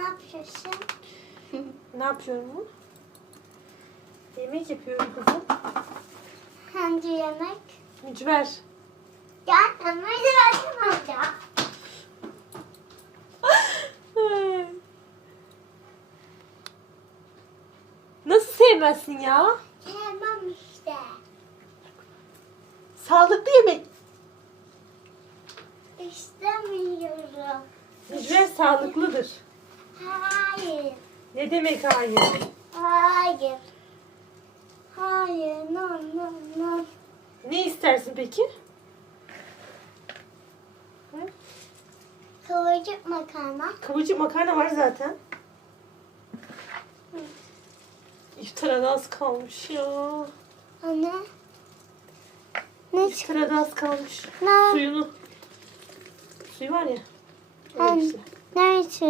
yapıyorsun? Ne yapıyorum? Yemek yapıyorum kızım. Hangi yemek? Mücver. Ya ama de amca. Nasıl sevmezsin ya? Sevmem işte. Sağlıklı yemek. İstemiyorum. Mücver sağlıklıdır. Hayır. Ne demek hayır? Hayır. Hayır. No no no. Ne istersin peki? Hı? Kıvırcık makarna. Kıvırcık makarna var zaten. İftara da az kalmış ya. Anne. Ne İftara da az kalmış. Ne? Suyunu. Suyu var ya. Anne. Öyle işte. Ne için?